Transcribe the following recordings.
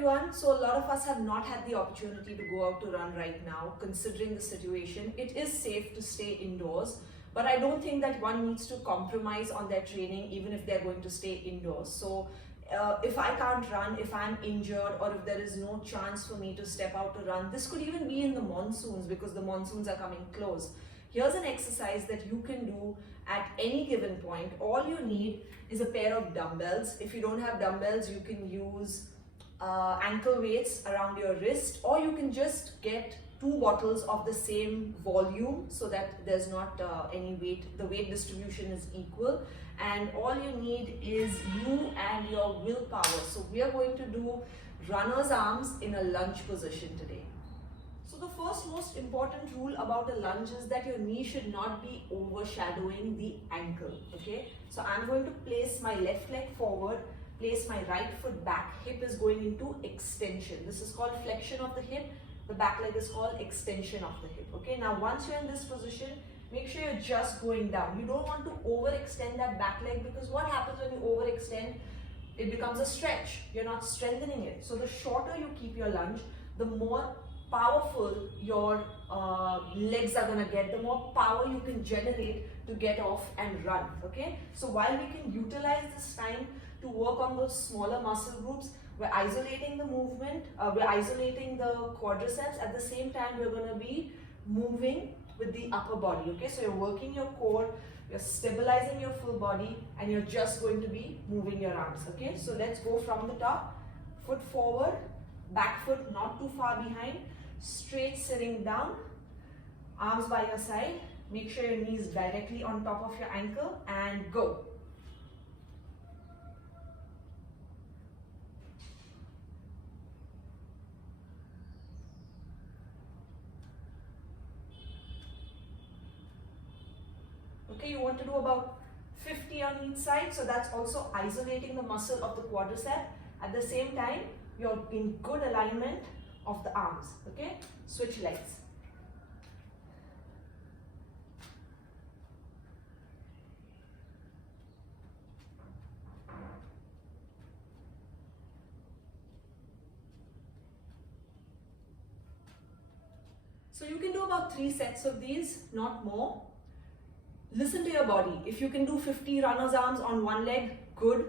everyone. So a lot of us have not had the opportunity to go out to run right now. Considering the situation, it is safe to stay indoors, but I don't think that one needs to compromise on their training even if they're going to stay indoors. So if I can't run, if I'm injured, or if there is no chance for me to step out to run, this could even be in the monsoons because the monsoons are coming close. Here's an exercise that you can do at any given point. All you need is a pair of dumbbells. If you don't have dumbbells, you can use ankle weights around your wrist, or you can just get 2 bottles of the same volume so that there's not any weight, the weight distribution is equal, and all you need is you and your willpower. So we are going to do runner's arms in a lunge position today. So the first most important rule about a lunge is that your knee should not be overshadowing the ankle, okay? So I'm going to place my left leg forward, place my right foot back, hip is going into extension. This is called flexion of the hip. The back leg is called extension of the hip, okay? Now once you're in this position, make sure you're just going down. You don't want to overextend that back leg, because what happens when you overextend, it becomes a stretch. You're not strengthening it. So the shorter you keep your lunge, the more powerful your legs are going to get, the more power you can generate to get off and run, okay? So while we can utilize this time to work on those smaller muscle groups, we're isolating the movement, we're isolating the quadriceps. At the same time, we're going to be moving with the upper body, okay? So you're working your core, you're stabilizing your full body, and you're just going to be moving your arms, okay? So let's go from the top, foot forward, back foot not too far behind, straight sitting down, arms by your side, make sure your knees directly on top of your ankle, and go. Okay, you want to do about 50 on each side, so that's also isolating the muscle of the quadricep. At the same time, you're in good alignment of the arms, okay? Switch legs. So you can do about 3 sets of these, not more. Listen to your body. If you can do 50 runner's arms on one leg, good.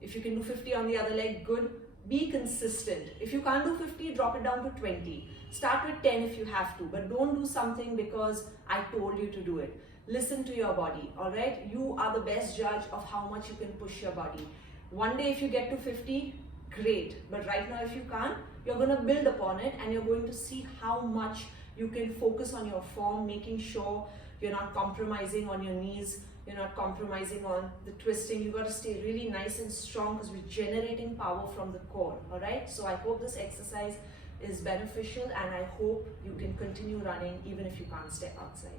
If you can do 50 on the other leg, good. Be consistent. If you can't do 50, drop it down to 20. Start with 10 if you have to, but don't do something because I told you to do it. Listen to your body, all right? You are the best judge of how much you can push your body. One day if you get to 50, great. But right now if you can't, you're going to build upon it, and you're going to see how much you can focus on your form, making sure you're not compromising on your knees, you're not compromising on the twisting. You've got to stay really nice and strong because we're generating power from the core, all right? So I hope this exercise is beneficial, and I hope you can continue running even if you can't step outside.